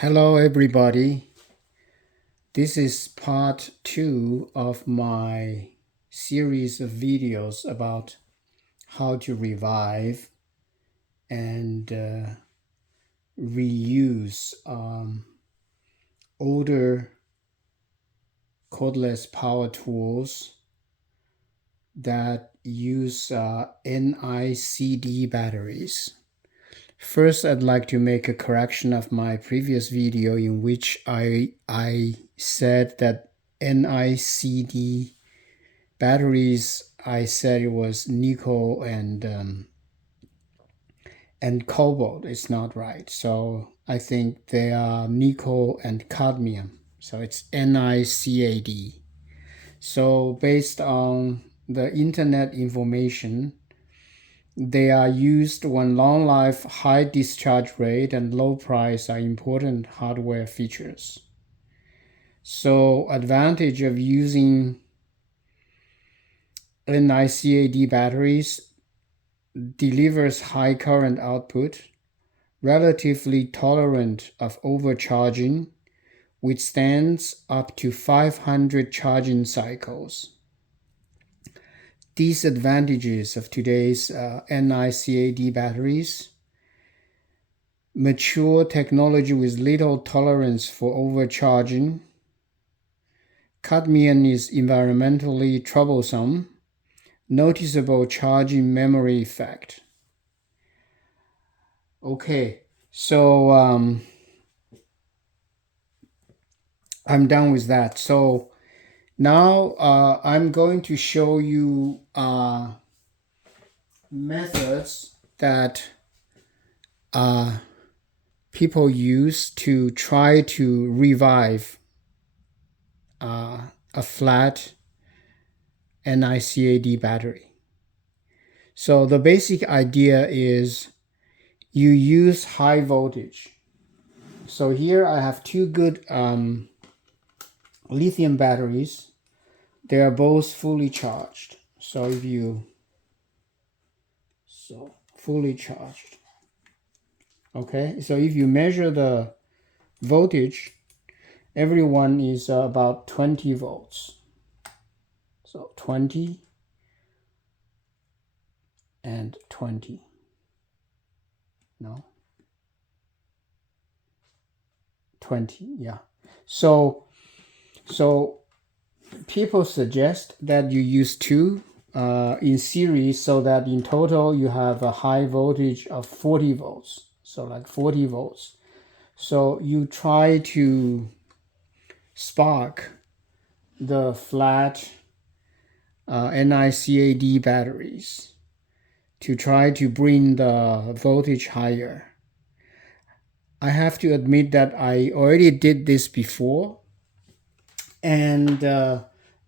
Hello everybody. This is part 2 of my series of videos about how to revive and reuse older cordless power tools that use NICD batteries. First, I'd like to make a correction of my previous video in which I said that NICD batteries, I said it was nickel and cobalt. It's not right. So I think they are nickel and cadmium. So it's NICAD. So based on the internet information, they are used when long life, high discharge rate, and low price are important hardware features. So advantage of using NICAD batteries: delivers high current output, relatively tolerant of overcharging, withstands up to 500 charging cycles. Disadvantages of today's NICAD batteries: mature technology with little tolerance for overcharging. Cadmium is environmentally troublesome. Noticeable charging memory effect. Okay, so I'm done with that. So now I'm going to show you methods that people use to try to revive a flat NICAD battery. So the basic idea is you use high voltage. So here I have two good lithium batteries. They are both fully charged. So fully charged. Okay, so if you measure the voltage, every one is about 20 volts. So 20 and 20. No? 20, yeah. So people suggest that you use two in series so that in total you have a high voltage of 40 volts. So like 40 volts. So you try to spark the flat NICAD batteries to try to bring the voltage higher. I have to admit that I already did this before, and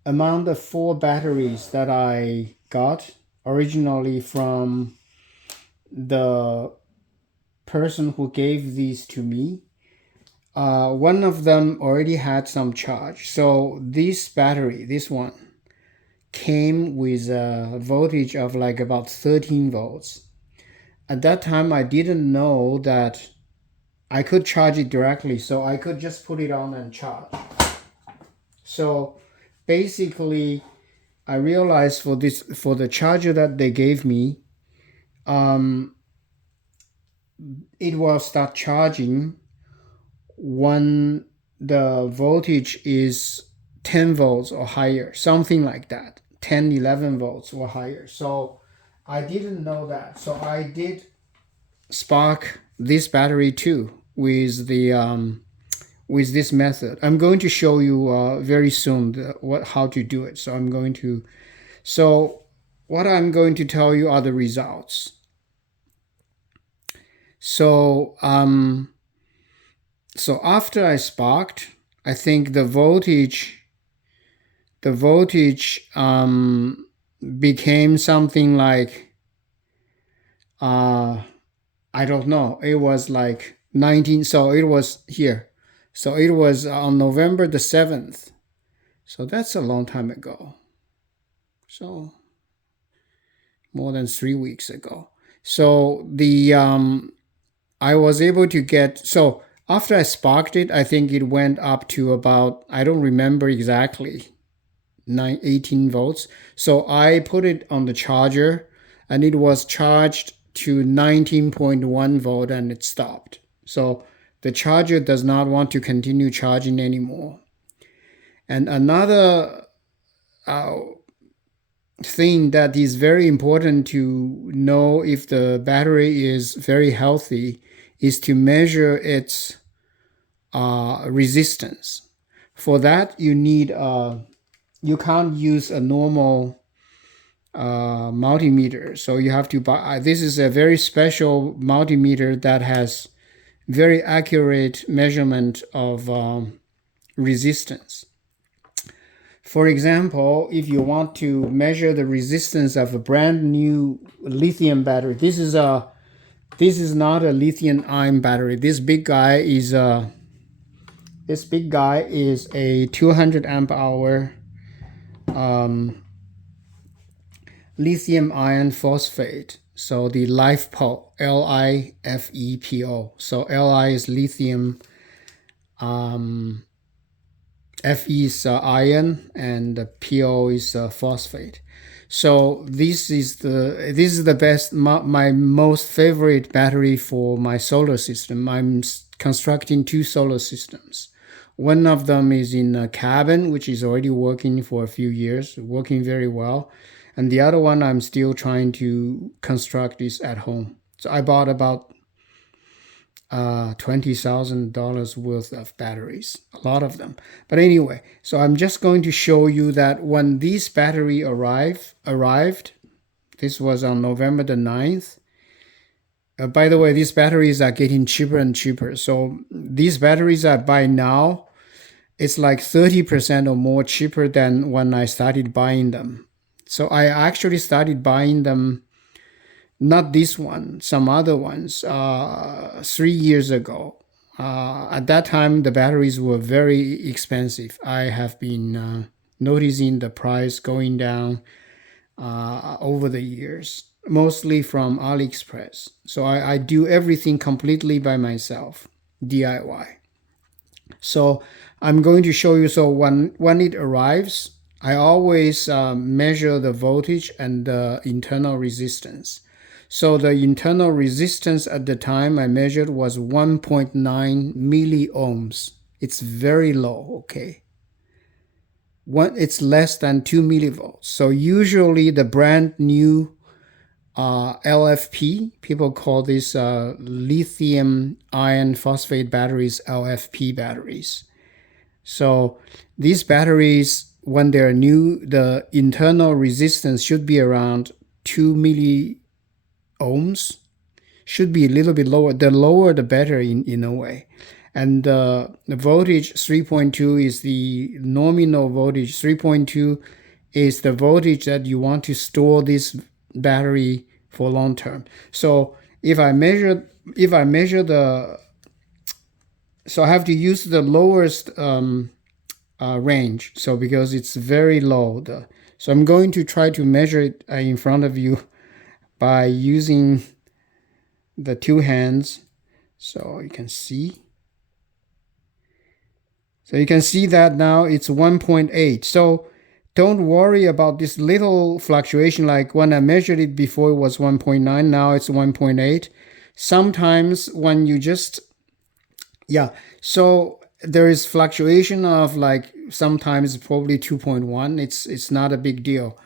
among the 4 batteries that I got originally from the person who gave these to me, one of them already had some charge. So this battery, this one, came with a voltage of like about 13 volts. At that time, I didn't know that I could charge it directly, so I could just put it on and charge. So basically, I realized for the charger that they gave me, it will start charging when the voltage is 10 volts or higher, something like that, 10, 11 volts or higher. So I didn't know that. So I did spark this battery too with this method. I'm going to show you very soon how to do it. So what I'm going to tell you are the results. So after I sparked, I think the voltage became something like I don't know. It was like 19. So it was here. So it was on November the 7th. So that's a long time ago. So more than 3 weeks ago. So I was able to get, so After I sparked it, I think it went up to about, I don't remember exactly, 18 volts. So I put it on the charger and it was charged to 19.1 volt and it stopped. So the charger does not want to continue charging anymore. And another thing that is very important to know if the battery is very healthy is to measure its resistance. For that, you need you can't use a normal multimeter, so you have to buy. This is a very special multimeter that has very accurate measurement of resistance. For example, if you want to measure the resistance of a brand new lithium battery, this is not a lithium ion battery. This big guy is a 200 amp hour lithium iron phosphate. So the LiFePO, LiFePO. So Li is lithium, Fe is iron, and Po is phosphate. So this is the best, my most favorite battery for my solar system. I'm constructing 2 solar systems. One of them is in a cabin, which is already working for a few years, working very well. And the other one, I'm still trying to construct this at home. So I bought about $20,000 worth of batteries, a lot of them. But anyway, so I'm just going to show you that when this battery arrived, this was on November the 9th. By the way, these batteries are getting cheaper and cheaper. So these batteries I buy now, it's like 30% or more cheaper than when I started buying them. So I actually started buying them, not this one, some other ones, 3 years ago. At that time, the batteries were very expensive. I have been noticing the price going down over the years, mostly from AliExpress. So I do everything completely by myself, DIY. So I'm going to show you. So when it arrives, I always measure the voltage and the internal resistance. So the internal resistance at the time I measured was 1.9 milliohms. It's very low, okay? It's less than 2 millivolts. So usually the brand new LFP, people call this lithium iron phosphate batteries, LFP batteries. So these batteries, when they're new, the internal resistance should be around 2 milliohms, should be a little bit lower. The lower, the better in a way. And the voltage 3.2 is the nominal voltage. 3.2 is the voltage that you want to store this battery for long term. So if I measure so I have to use the lowest range. So because it's very low, so I'm going to try to measure it in front of you by using the 2 hands, so you can see. So you can see that now it's 1.8. So don't worry about this little fluctuation. Like when I measured it before, it was 1.9. Now it's 1.8. Sometimes when you just, so there is fluctuation of like sometimes probably 2.1. It's not a big deal.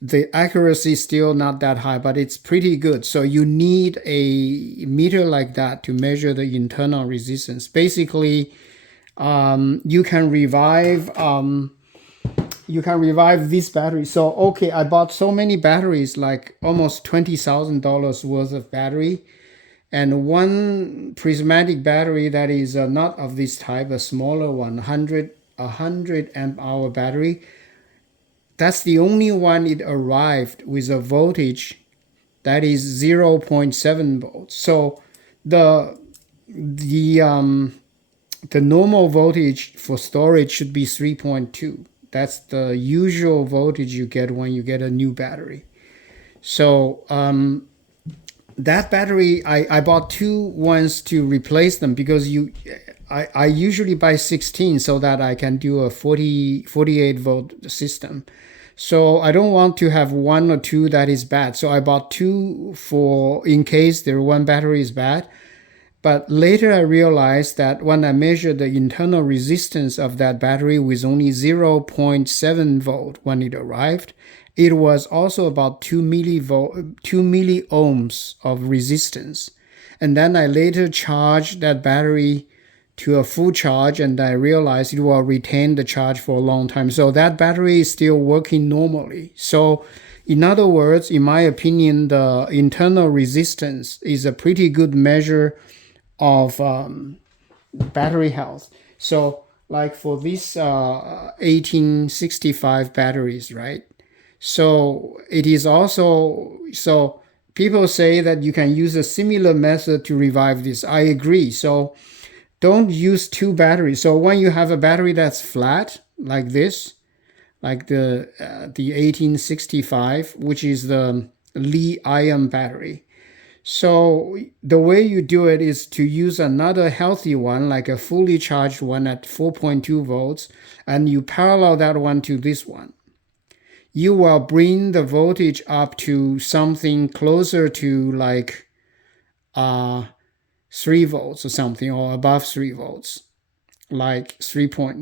The accuracy is still not that high, but it's pretty good. So you need a meter like that to measure the internal resistance. Basically, you can revive this battery. So okay, I bought so many batteries, like almost $20,000 worth of battery, and one prismatic battery that is not of this type, a smaller one, 100 amp hour battery. That's the only one it arrived with a voltage that is 0.7 volts. So the normal voltage for storage should be 3.2. That's the usual voltage you get when you get a new battery. So that battery, I bought two ones to replace them because I usually buy 16 so that I can do a 48 volt system. So I don't want to have one or two that is bad. So I bought two for in case their one battery is bad. But later I realized that when I measured the internal resistance of that battery with only 0.7 volt when it arrived, it was also about 2 milliohms of resistance. And then I later charged that battery to a full charge, and I realized it will retain the charge for a long time. So that battery is still working normally. So in other words, in my opinion, the internal resistance is a pretty good measure of battery health. So like for these 1865 batteries, right? So it is also, so people say that you can use a similar method to revive this. I agree. So don't use two batteries. So when you have a battery that's flat like this, like the 1865, which is the Li-ion battery. So the way you do it is to use another healthy one, like a fully charged one at 4.2 volts, and you parallel that one to this one. You will bring the voltage up to something closer to like 3 volts or something, or above 3 volts, like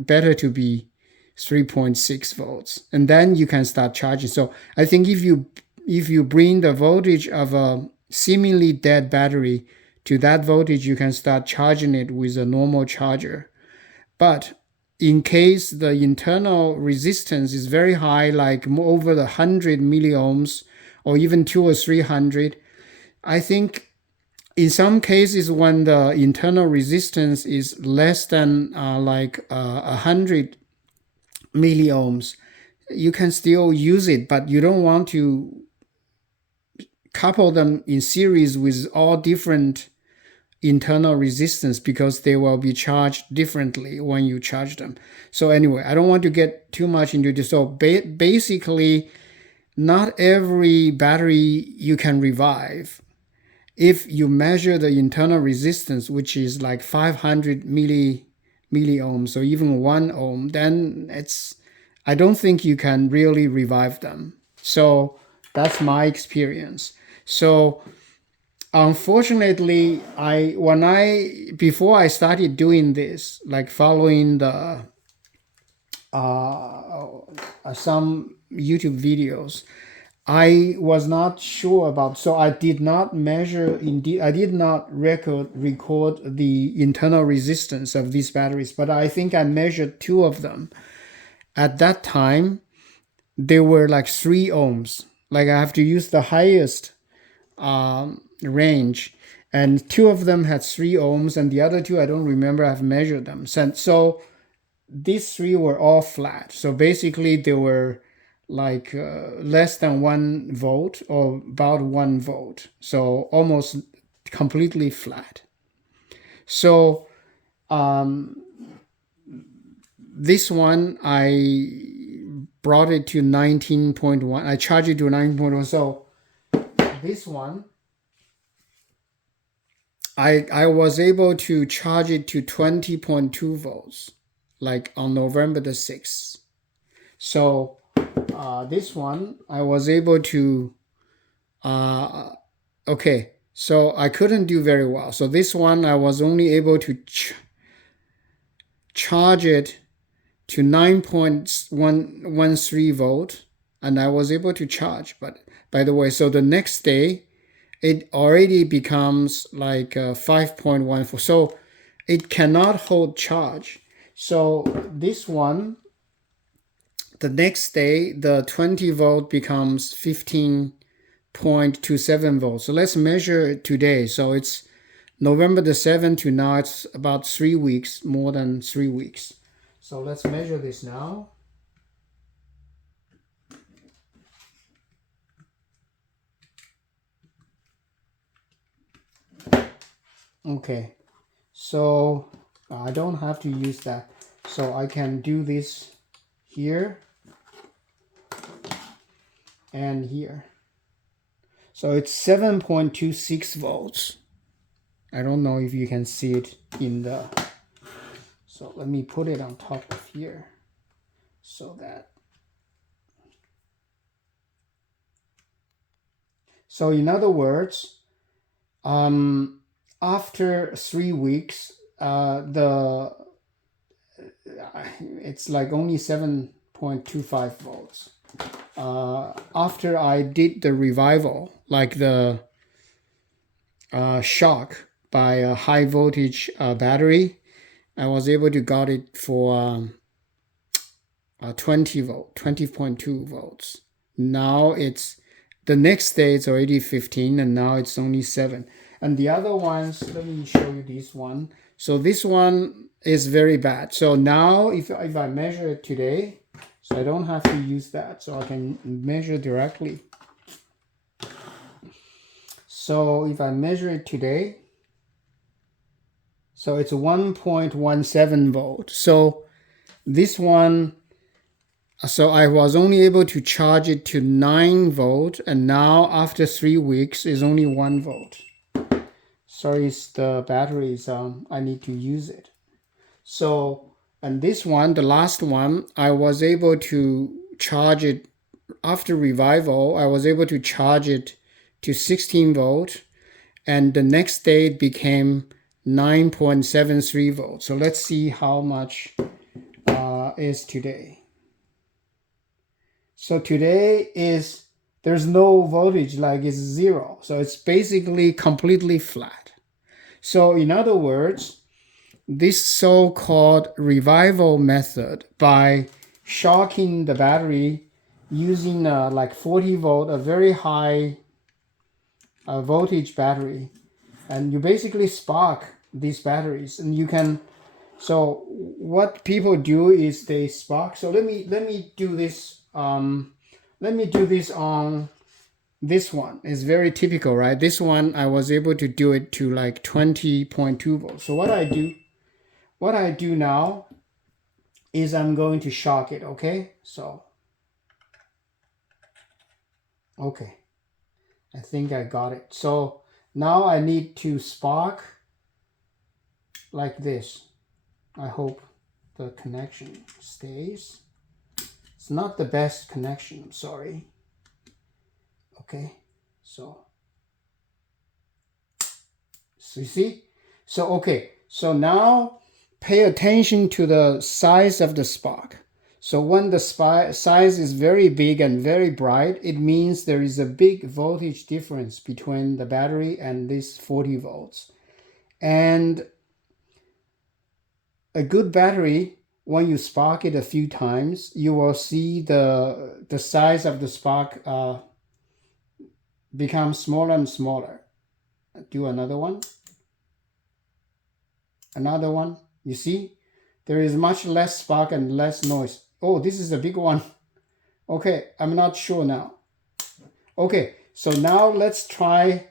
better to be 3.6 volts, and then you can start charging. So I think if you bring the voltage of a seemingly dead battery to that voltage, you can start charging it with a normal charger. But in case the internal resistance is very high, like over the 100 milliohms or even 200 or 300, I think in some cases when the internal resistance is less than 100 milliohms, you can still use it, but you don't want to couple them in series with all different internal resistance because they will be charged differently when you charge them. So anyway, I don't want to get too much into this. So basically, not every battery you can revive. If you measure the internal resistance, which is like 500 milliohms or even 1 ohm, then I don't think you can really revive them. So that's my experience. So unfortunately, before I started doing this, like following the some YouTube videos, I was not sure about, so I did not measure, I did not record the internal resistance of these batteries, but I think I measured two of them. At that time, they were like 3 ohms. Like I have to use the highest range, and two of them had 3 ohms, and the other two I don't remember. I've measured them. So these three were all flat. So basically they were like less than 1 volt or about 1 volt. So almost completely flat. So this one I brought it to 19.1. I charged it to 19.1. So this one I was able to charge it to 20.2 volts, like on November the 6th. So this one I was able to, okay, so I couldn't do very well. So this one I was only able to charge it to 9.113 volt, and I was able to charge. But by the way, so the next day, it already becomes like 5.14. So it cannot hold charge. So this one, the next day, the 20 volt becomes 15.27 volts. So let's measure today. So it's November the 7th to now, it's about 3 weeks, more than 3 weeks. So let's measure this now. Okay, so I don't have to use that. So I can do this here and here. So it's 7.26 volts. I don't know if you can see it in the, so let me put it on top of here so that, so in other words, after 3 weeks, it's like only 7.25 volts. After I did the revival, like the shock by a high voltage battery, I was able to got it for 20 volt, 20.2 volts. Now it's, the next day it's already 15 and now it's only 7. And the other ones, let me show you this one. So this one is very bad. So now if I measure it today, so I don't have to use that, so I can measure directly. So if I measure it today, so it's 1.17 volt. So this one, so I was only able to charge it to 9 volt, and now after 3 weeks is only 1 volt. Sorry, it's the batteries, I need to use it. So, and this one, the last one, I was able to charge it after revival. I was able to charge it to 16 volt, and the next day it became 9.73 volts. So let's see how much is today. So today is, there's no voltage, like it's 0. So it's basically completely flat. So in other words, this so-called revival method, by shocking the battery using like 40 volt, a very high voltage battery, and you basically spark these batteries, and you can, so what people do is they spark. So let me do this, let me do this on this one. Is very typical, right? This one I was able to do it to like 20.2 volts. So what I do now is I'm going to shock it, okay? So, okay, I think I got it. So now I need to spark like this. I hope the connection stays. It's not the best connection, I'm sorry. Okay, so you see? So, okay, so now pay attention to the size of the spark. So when the size is very big and very bright, it means there is a big voltage difference between the battery and this 40 volts. And a good battery, when you spark it a few times, you will see the size of the spark become smaller and smaller. Do another one. Another one. You see? There is much less spark and less noise. Oh, this is a big one. Okay, I'm not sure now. Okay, so now let's try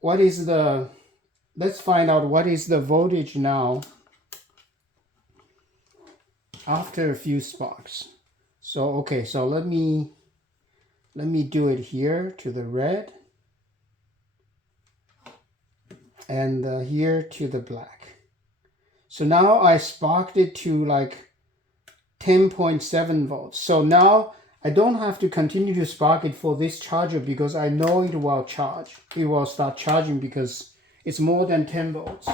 what is the, let's find out what is the voltage now after a few sparks. So, okay, so let me do it here to the red and here to the black. So now I sparked it to like 10.7 volts. So now I don't have to continue to spark it for this charger because I know it will charge. It will start charging because it's more than 10 volts.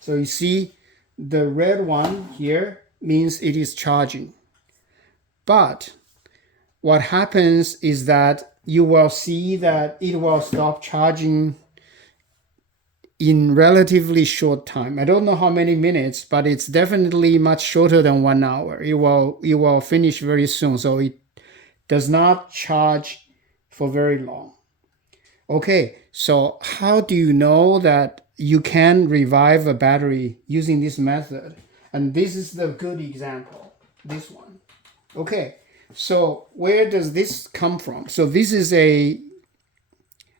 So you see the red one here means it is charging. But what happens is that you will see that it will stop charging in relatively short time. I don't know how many minutes, but it's definitely much shorter than 1 hour. It will finish very soon, so it does not charge for very long. Okay, so how do you know that you can revive a battery using this method? And this is the good example, this one. Okay, so where does this come from? So this is a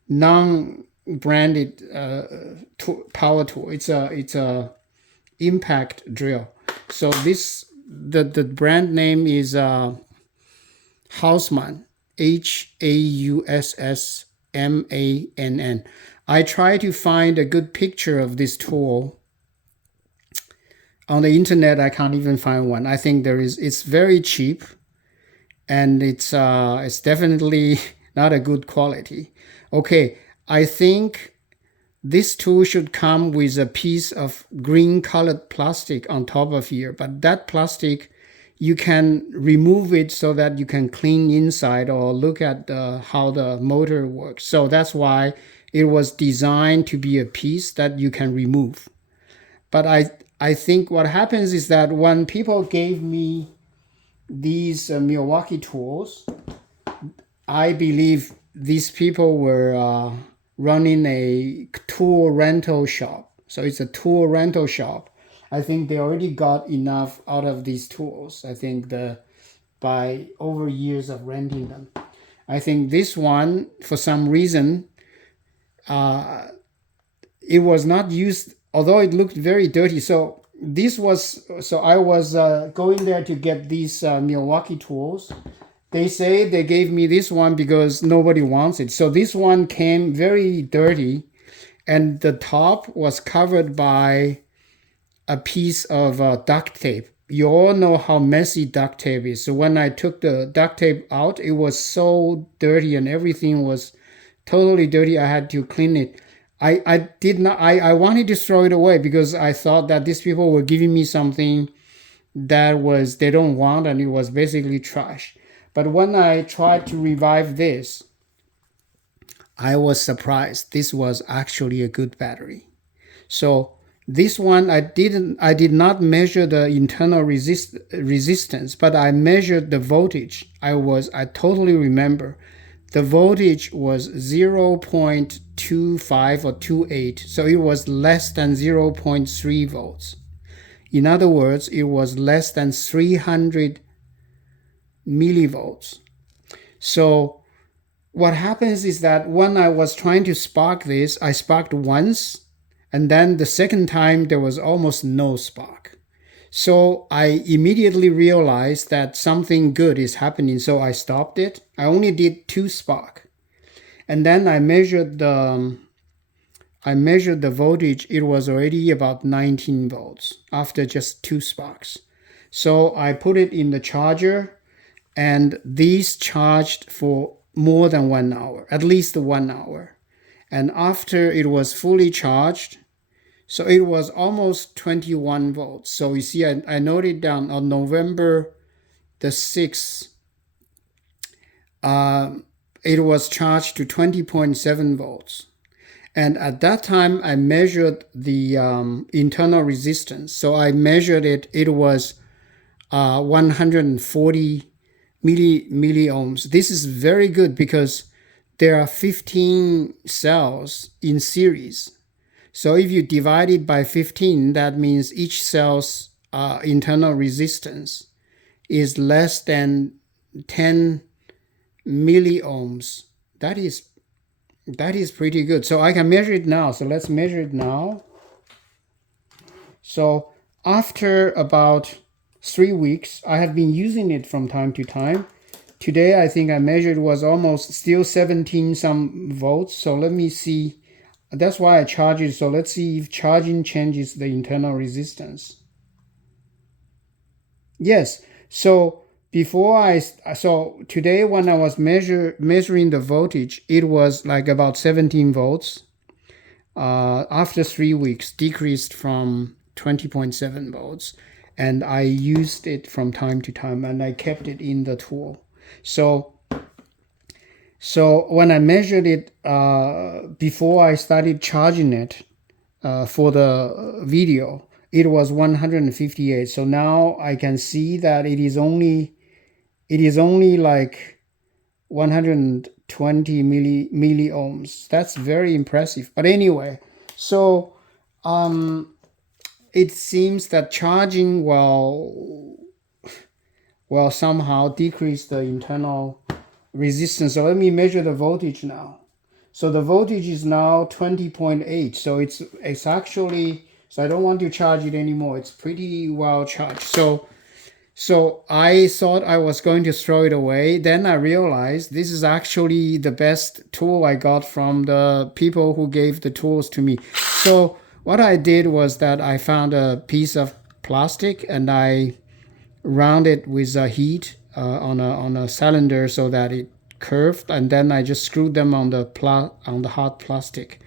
non-branded power tool. It's a impact drill. So this the brand name is Houseman. HAUSSMANN. I try to find a good picture of this tool. On the internet, I can't even find one. I think it's very cheap, and it's definitely not a good quality. Okay, I think this tool should come with a piece of green colored plastic on top of here, but that plastic, you can remove it so that you can clean inside or look at how the motor works. So that's why it was designed to be a piece that you can remove. But I think what happens is that when people gave me these Milwaukee tools, I believe these people were running a tool rental shop. So it's a tool rental shop. I think they already got enough out of these tools. I think by over years of renting them. I think this one, for some reason, it was not used, although it looked very dirty. So I was going there to get these Milwaukee tools. They say they gave me this one because nobody wants it. So this one came very dirty, and the top was covered by a piece of duct tape. You all know how messy duct tape is. So when I took the duct tape out, it was so dirty and everything was totally dirty. I had to clean it. I wanted to throw it away because I thought that these people were giving me something that they don't want, and it was basically trash. But when I tried to revive this, I was surprised. This was actually a good battery. So this one, I did not measure the internal resistance, but I measured the voltage. I totally remember. The voltage was 0.25 or 28, so it was less than 0.3 volts. In other words, it was less than 300 millivolts. So what happens is that when I was trying to spark this, I sparked once, and then the second time there was almost no spark. So I immediately realized that something good is happening, so I stopped it. I only did 2 spark. And then I measured the voltage. It was already about 19 volts after just 2 sparks. So I put it in the charger, and these charged for more than 1 hour, at least 1 hour. And after it was fully charged, so it was almost 21 volts. So you see, I noted down on November the 6th, it was charged to 20.7 volts. And at that time, I measured the internal resistance. So I measured it. It was 140 milliohms. This is very good because there are 15 cells in series. So if you divide it by 15, that means each cell's internal resistance is less than 10 milliohms. That is pretty good. So I can measure it now. So let's measure it now. So after about 3 weeks, I have been using it from time to time. Today, I think I measured was almost still 17 some volts. So let me see. That's why I charge it. So let's see if charging changes the internal resistance. Yes. So today when I was measuring the voltage, it was like about 17 volts. After 3 weeks, decreased from 20.7 volts. And I used it from time to time, and I kept it in the tool. So when I measured it before I started charging it for the video, it was 158. So now I can see that it is only like 120 milliohms. That's very impressive. But anyway, so it seems that charging will somehow decrease the internal resistance. So let me measure the voltage now. So the voltage is now 20.8. So it's actually, so I don't want to charge it anymore. It's pretty well charged. So So I thought I was going to throw it away. Then I realized this is actually the best tool I got from the people who gave the tools to me. So what I did was that I found a piece of plastic and I round it with a heat on a cylinder so that it curved, and then I just screwed them on the hard plastic,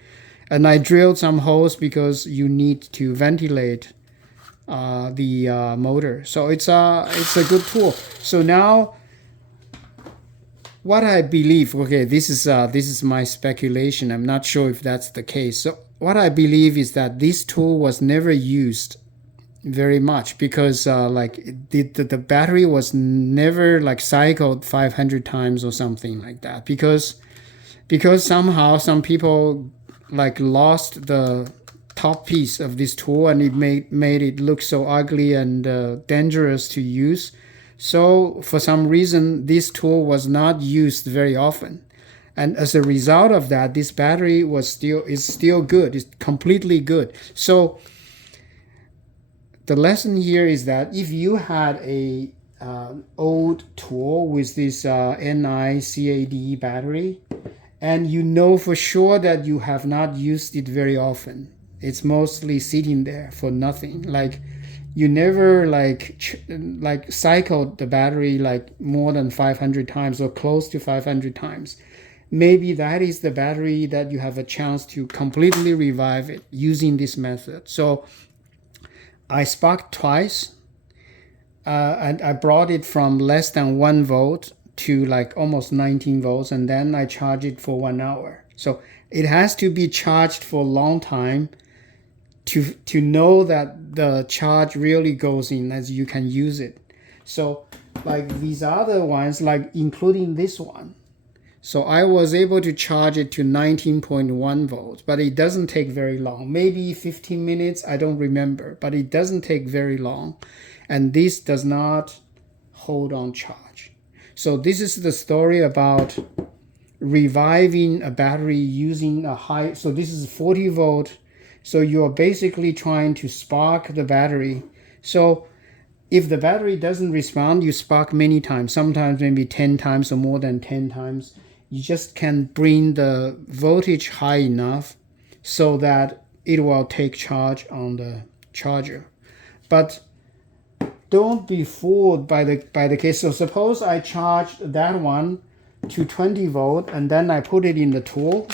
and I drilled some holes because you need to ventilate the motor. So it's a good tool. So now what I believe, okay, this is my speculation. I'm not sure if that's the case. So what I believe is that this tool was never used very much because like the battery was never like cycled 500 times or something like that, because somehow some people like lost the top piece of this tool and it made it look so ugly and dangerous to use. So for some reason this tool was not used very often, and as a result of that, this battery is still good. It's completely good. So the lesson here is that if you had a old tool with this NiCad battery, and you know for sure that you have not used it very often, it's mostly sitting there for nothing. Like you never like cycled the battery like more than 500 times or close to 500 times. Maybe that is the battery that you have a chance to completely revive it using this method. So I sparked twice, and I brought it from less than 1 volt to like almost 19 volts, and then I charge it for 1 hour. So it has to be charged for a long time to know that the charge really goes in as you can use it. So like these other ones, like including this one, so I was able to charge it to 19.1 volts, but it doesn't take very long. Maybe 15 minutes, I don't remember, but it doesn't take very long. And this does not hold on charge. So this is the story about reviving a battery using a high, so this is 40 volt. So you're basically trying to spark the battery. So if the battery doesn't respond, you spark many times, sometimes maybe 10 times or more than 10 times. You just can bring the voltage high enough so that it will take charge on the charger. But don't be fooled by the case. So suppose I charged that one to 20 volt and then I put it in the tool.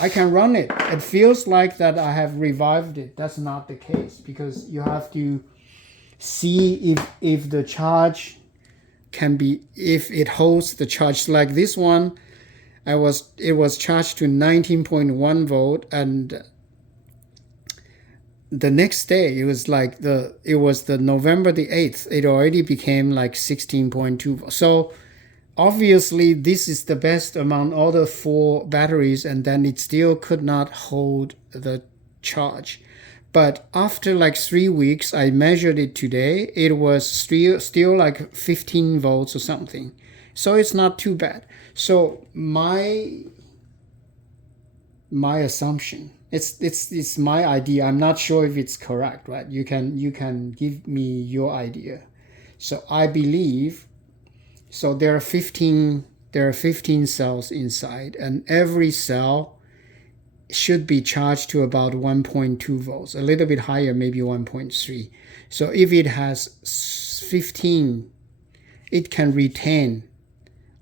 I can run it. It feels like that I have revived it. That's not the case, because you have to see if the charge can be, if it holds the charge. Like this one, it was charged to 19.1 volt, and the next day it was the November the 8th, it already became like 16.2. So obviously this is the best among all the 4 batteries, and then it still could not hold the charge. But after like 3 weeks, I measured it today, it was still like 15 volts or something. So it's not too bad. So my assumption, it's my idea. I'm not sure if it's correct, right? You can give me your idea. So I believe, so there are 15 cells inside, and every cell should be charged to about 1.2 volts, a little bit higher, maybe 1.3. So if it has 15, it can retain,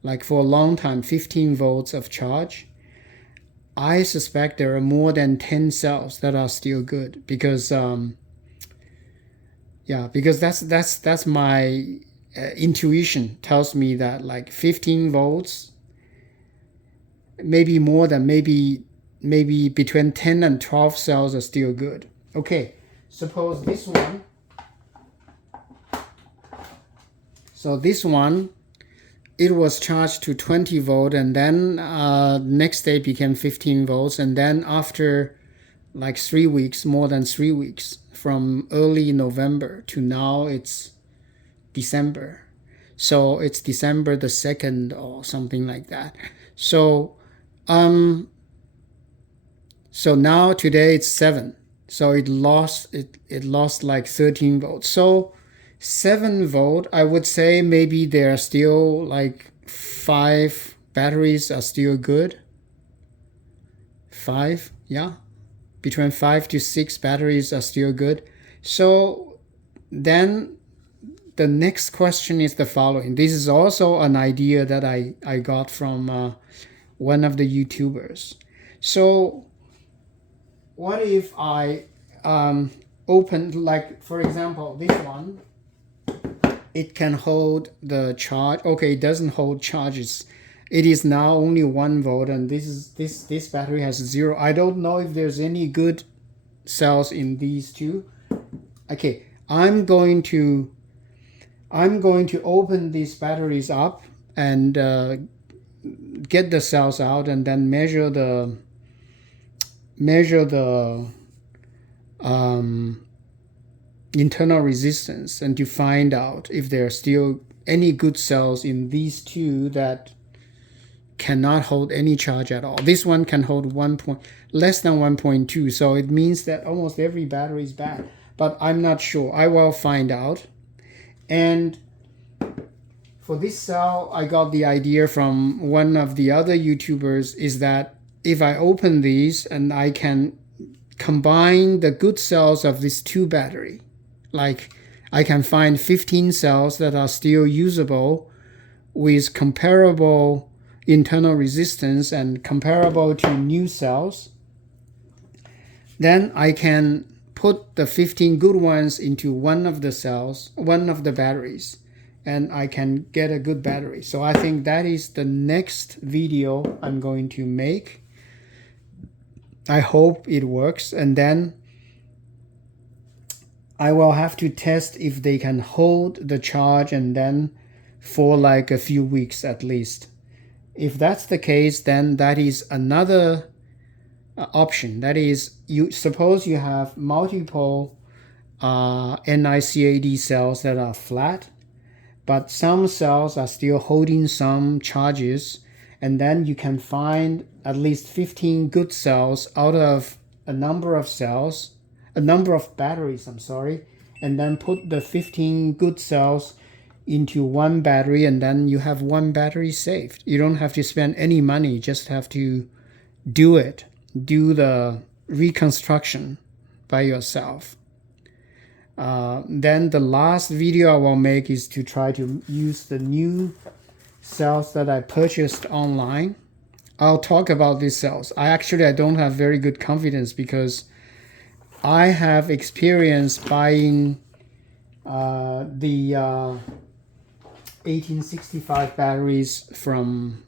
like for a long time, 15 volts of charge. I suspect there are more than 10 cells that are still good, because because that's my intuition tells me that like 15 volts, maybe more than, maybe between 10 and 12 cells are still good. Okay, suppose this one. So this one, it was charged to 20 volt, and then next day became 15 volts, and then after like 3 weeks, more than 3 weeks, from early November to now, it's December. So it's December the 2nd or something like that. So so now today it's 7. So it lost like 13 volts. So 7 volt, I would say maybe there are still like 5 batteries are still good. 5, yeah. Between 5 to 6 batteries are still good. So then the next question is the following. This is also an idea that I got from one of the YouTubers. So what if I open, like for example, this one, it can hold the charge. Okay, it doesn't hold charges. It is now only 1 volt, and this battery has 0. I don't know if there's any good cells in these two. Okay, I'm going to open these batteries up and get the cells out, and then measure the internal resistance, and to find out if there are still any good cells in these two that cannot hold any charge at all. This one can hold less than 1.2, so it means that almost every battery is bad. But I'm not sure. I will find out. And for this cell, I got the idea from one of the other YouTubers, is that if I open these and I can combine the good cells of these two battery, like I can find 15 cells that are still usable with comparable internal resistance and comparable to new cells, then I can put the 15 good ones into one of the cells, one of the batteries, and I can get a good battery. So I think that is the next video I'm going to make. I hope it works, and then I will have to test if they can hold the charge, and then for like a few weeks at least. If that's the case, then that is another option. That is, you suppose you have multiple NiCad cells that are flat, but some cells are still holding some charges, and then you can find at least 15 good cells out of a number of batteries, and then put the 15 good cells into one battery, and then you have one battery saved. You don't have to spend any money, just have to do the reconstruction by yourself. Then the last video I will make is to try to use the new cells that I purchased online. I'll talk about these cells. I don't have very good confidence, because I have experience buying the 1865 batteries from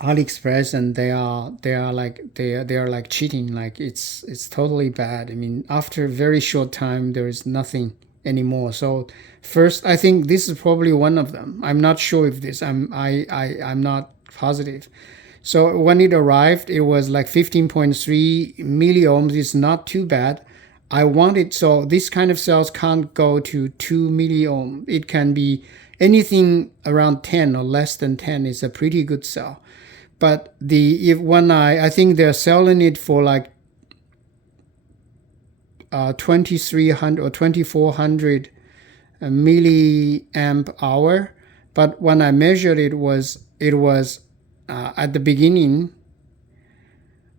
AliExpress, and they are like cheating. Like it's totally bad. I mean, after a very short time, there is nothing anymore. So first, I think this is probably one of them. I'm not sure if this. I'm not positive. So when it arrived, it was like 15.3 milliohms. It's not too bad. So this kind of cells can't go to 2 milliohm. It can be anything around 10 or less than 10 is a pretty good cell. But I think they're selling it for like 2300 or 2400 milliamp hour. But when I measured it was at the beginning,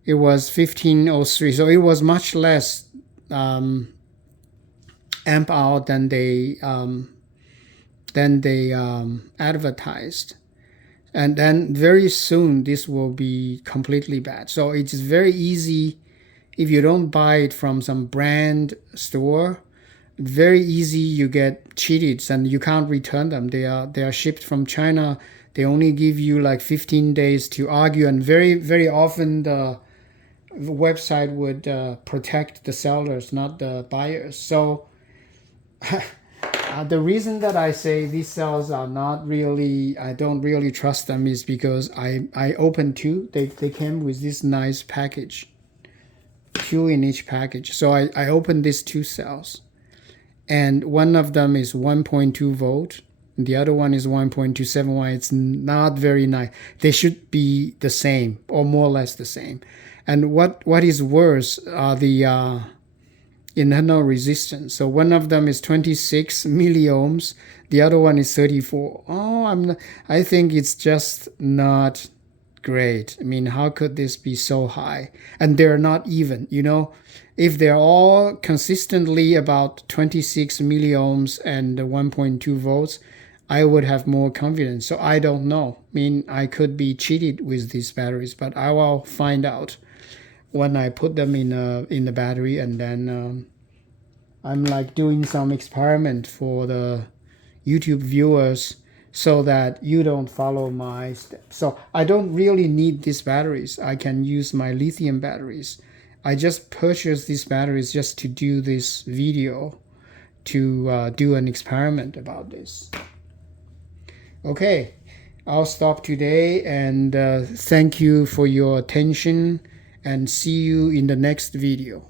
it was 1503. So it was much less amp hour than they advertised. And then very soon this will be completely bad. So it's very easy, if you don't buy it from some brand store, very easy you get cheated, and you can't return them. They are shipped from China. They only give you like 15 days to argue, and very, very often the website would protect the sellers, not the buyers. So the reason that I say these cells are not really, I don't really trust them, is because I opened two. They came with this nice package, 2 in each package. So I opened these 2 cells, and one of them is 1.2 volt. The other one is 1.271. It's not very nice. They should be the same, or more or less the same. And what is worse are the internal resistance. So one of them is 26 milliohms, the other one is 34. I think it's just not great. I mean, how could this be so high? And they're not even, if they're all consistently about 26 milliohms and 1.2 volts, I would have more confidence. So I don't know. I mean, I could be cheated with these batteries, but I will find out when I put them in the battery, and then I'm like doing some experiment for the YouTube viewers so that you don't follow my steps. So I don't really need these batteries. I can use my lithium batteries. I just purchased these batteries just to do this video, to do an experiment about this. Okay, I'll stop today, and thank you for your attention, and see you in the next video.